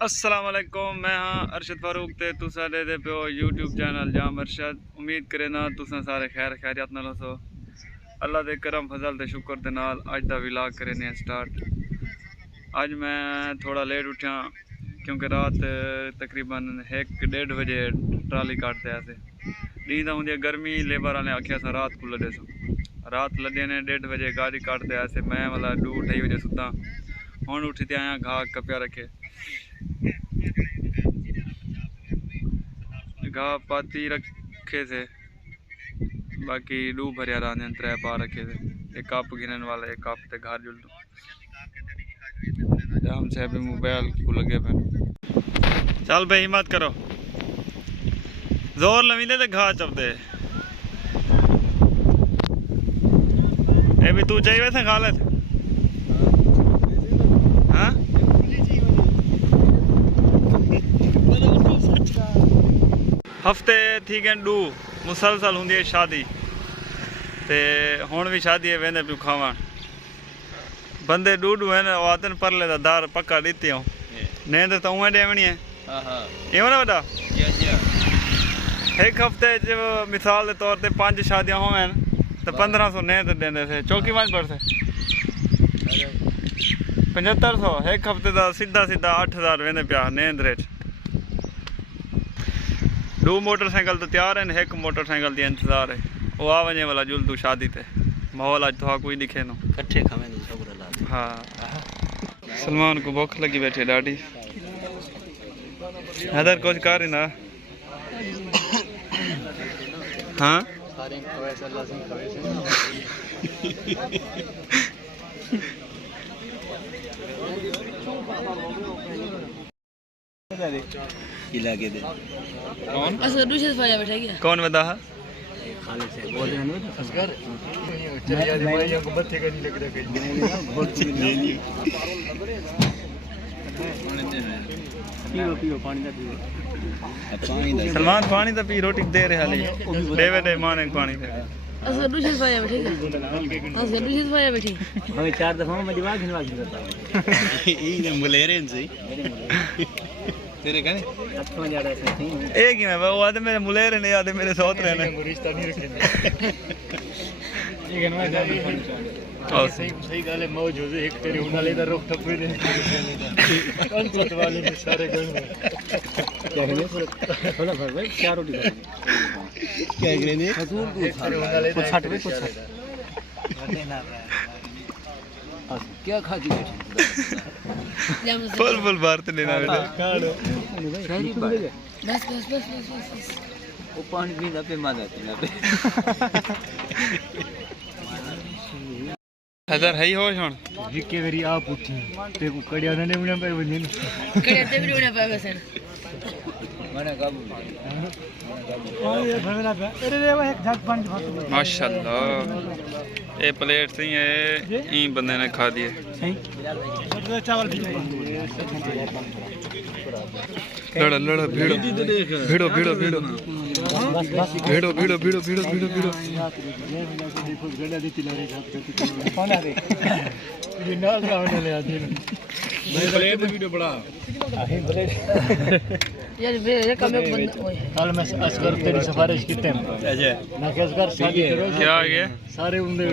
अस्सलाम वालेकुम। मैं हाँ अरशद फारूक ते तुसा दे पे यूट्यूब चैनल जाम अरशद। उम्मीद करे ना तुसा सारे खैर खैरियत नाल हो। अल्लाह दे करम फजल ते शुक्र दे नाल अज दा व्लॉग करने स्टार्ट। अज मैं थोड़ा लेट उठा क्योंकि रात तकरीबन 1-1:30 बजे ट्राली काटते ऐसे नींद आउंदी गर्मी लेबर वाले आख्या सा रात को लदे सो रात लदे ने 1:30 बजे गाड़ी काटते ऐसे मैं मतलब 2-2:30 बजे सुता हूँ उठते आया घाह कपिया रखे घाह पाती रखे थे बाकी डू भरिया राने 3 पा रखे थे एक कप गिनने वाला एक कप ते घर जुल जाम से अभी मोबाइल को लगे पे चल भाई हिम्मत करो जोर लवींदे ते घाह चपदे ए भी तू चाहिए वैसे खालत हाँ हफ्ते थी गए डू मुसलसल होंगी है शादी ते हुण भी शादी है वेंदे पियो खावन बंदे डूडू है ना आदन परले दा दार पक्का दीती हूँ नींद तो उहें देवनी है इवें ना बड़ा एक हफ्ते जो मिसाल के तौर पर 5 शादियां होवें तो 1500 नींद देंदे थे चौकी माच पड़ते 7500 एक हफ्ते का सीधा 8000 वेंदे पिया नींद रेट। 2 मोटरसाइकिल तो तैयार है एक मोटरसाइकिल की इंतजार है वो आ वने वाला जुल तू शादी ते माहौल आज तो कोई दिखे नो कट्ठे खावे हाँ सलमान को भूख लगी बैठे डाडी इधर कुछ कर ना हाँ कौन बता सलमान पानी तो पी रोटी दे रहे हाली दे माने पानी हमें 4 दफा में दिमाग घिनवा करता ये मुलेरे से तेरे कहने अच्छा ज्यादा सही एक ही मैं वो आते मेरे मुलेरे नहीं आते मेरे साथ रहने रिश्ता नहीं रखेंगे ये घिनवा सही गाले मौजूद है एक तेरे उना लेदा रोक टपे ने कौन सोच वाले में सारे गण में क्या है थोड़ा भाई 4 रोटी क्या है ने हजूर को 60 पे कुछ क्या खा जी फुल भारत लेना बेटा बस वो पानी पीना पे मजा पीना पे हजार है ही होश हुन विके वेरी आप उठी ते को कड़िया ने उना पे बने कड़िया ते भी उना पे बसन माने काबू ये भगला पे अरे रे एक जग पानी भात माशाल्लाह ये प्लेट सही है ई बंदे ने खा दिए सही चावल भी लड़ा लड़ा भीड़ो भीड़ो भीड़ो भीड़ो भीड़ो भीड़ो भीड़ो भीड़ो भीड़ो भीड़ो देखो गड़ा देती लड़े जात करती कौन आ रे ये नाल रावण ले आते भाई प्लेट वीडियो बड़ा आहे प्लेट यार ये कम एक बंद कल मैं असगर तेरी सिफारिश की टाइम अच्छा ना के असगर शादी करो क्या आ गया सारे उनके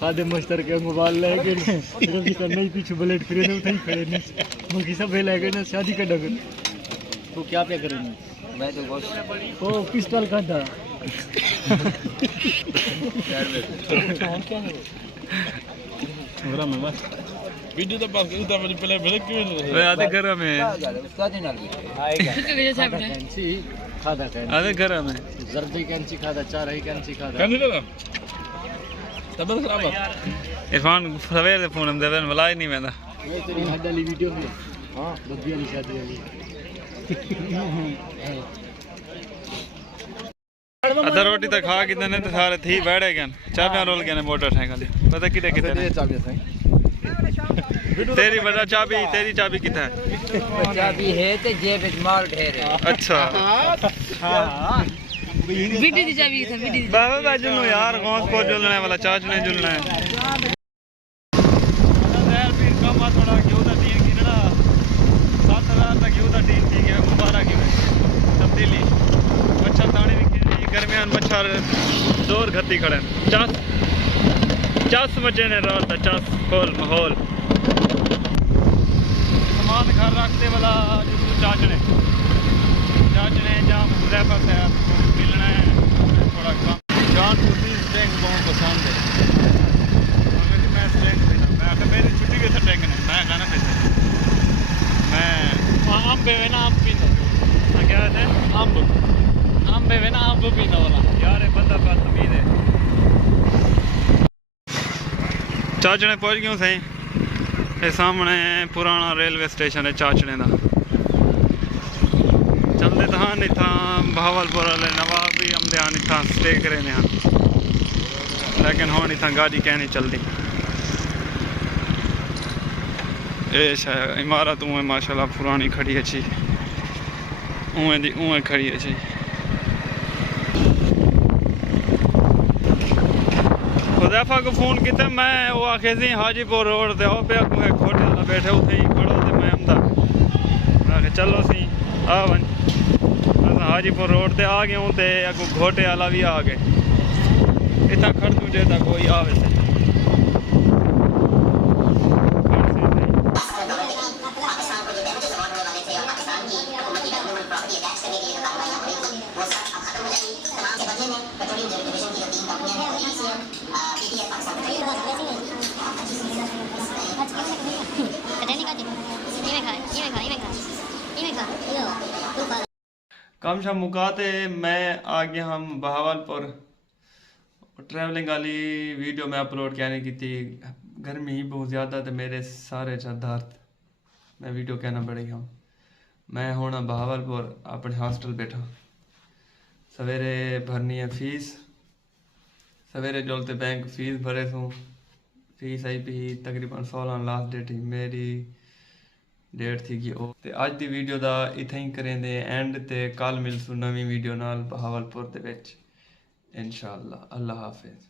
खादे मस्तर के मोबाइल ले के सिर्फ की नहीं पीछे बुलेट फिरे नहीं उठाई खड़े नहीं बाकी सब ले गए ना शादी कर डगर तो क्या पे करेंगे मैं तो बस ओ पिस्टल का था यार मैं क्या है मेरा मैं बस वीडियो तो बात करता मुझे पहले ब्रेक क्यों वे आधे घर में उसका दिन आएगा कैंची खादा कैंची आधे घर में जर्दी कैंची खादा चार ही कैंची खादा कैंची ला तबीयत खराब है इरफान सवेरे फोन हम देवन बुलाए नहीं मैं तेरी हड्डी वाली वीडियो में हां बद्दी वाली शादी वाली अदर रोटी तो खा कितने तो सारे थी बैठे गए चाबियां रोल गए मोटरसाइकिल पता कितने कितने तेरी बड़ा चाबी तेरी चाबी कितना है चाबी है ते जेब में माल ढेर है अच्छा हां वीडियो दी चाबी था वीडियो बाबा बाजुनो यार कौन को जुलना है वाला चाच ने जुलना है यार फिर कम थोड़ा क्यों दा दिए कि ना 7000 तक क्यों सारे जोर घती खड़े चस चस मचे ने रात चस खोल माहौल सामान घर रखते वाला चाचने जहाँ मुजफ्फर साहब मिलना है थोड़ा कम जान को भी स्ट्रेंग बहुत पसंद है। मैं स्ट्रेंग देना मैं मेरी छुट्टी के स्ट्रेंग नहीं मैं खाना पैसे मैं आम बेवे ना आम पीना क्या है आम बेवे ना आम पीना वाला यार ये बंदा बदतमीज है चाचने पहुंच गए सही ये सामने पुराना रेलवे स्टेशन है चाचने का चलते तो हाँ इतना बहावलपुर वाले नवाब भी आमदे हैं इतना स्टे करे हैं लेकिन हाँ इतना गाड़ी क्या नहीं चलती ये शायद इमारत उमें माशाल्लाह पुरानी खड़ी अच्छी उमें दी उमें खड़ी अच्छी हुदैफा को फोन किया मैं वो आखे सी हाजीपुर रोड से आओ पे खोटे वाला बैठे उसे ही खड़ो तो मैं आमदा आखे चलो सी आ वन हाजीपुर रोड से आ गए हूँ तो अगो घोटे वाला भी आ गए इतना खड़ तुझे तक कोई आवे से काम शाम मुकाते मैं आ गया हम बहावलपुर ट्रैवलिंग वाली वीडियो में अपलोड क्या नहीं की थी गर्मी ही बहुत ज़्यादा तो मेरे सारे दर्द मैं वीडियो कहना पड़ेगा मैं होना बहावलपुर अपने हॉस्टल बैठा सवेरे भरनी है फीस सवेरे जोलते बैंक फीस भरे सूँ फीस आई पी तकरीबन 16 लास्ट डेट ही मेरी डेट थी कि ते अज दी वीडियो दा इत्थे ही करेंदे एंड ते कल मिलसू नवी वीडियो नाल बहावलपुर दे विच इंशाअल्लाह अल्लाह हाफिज।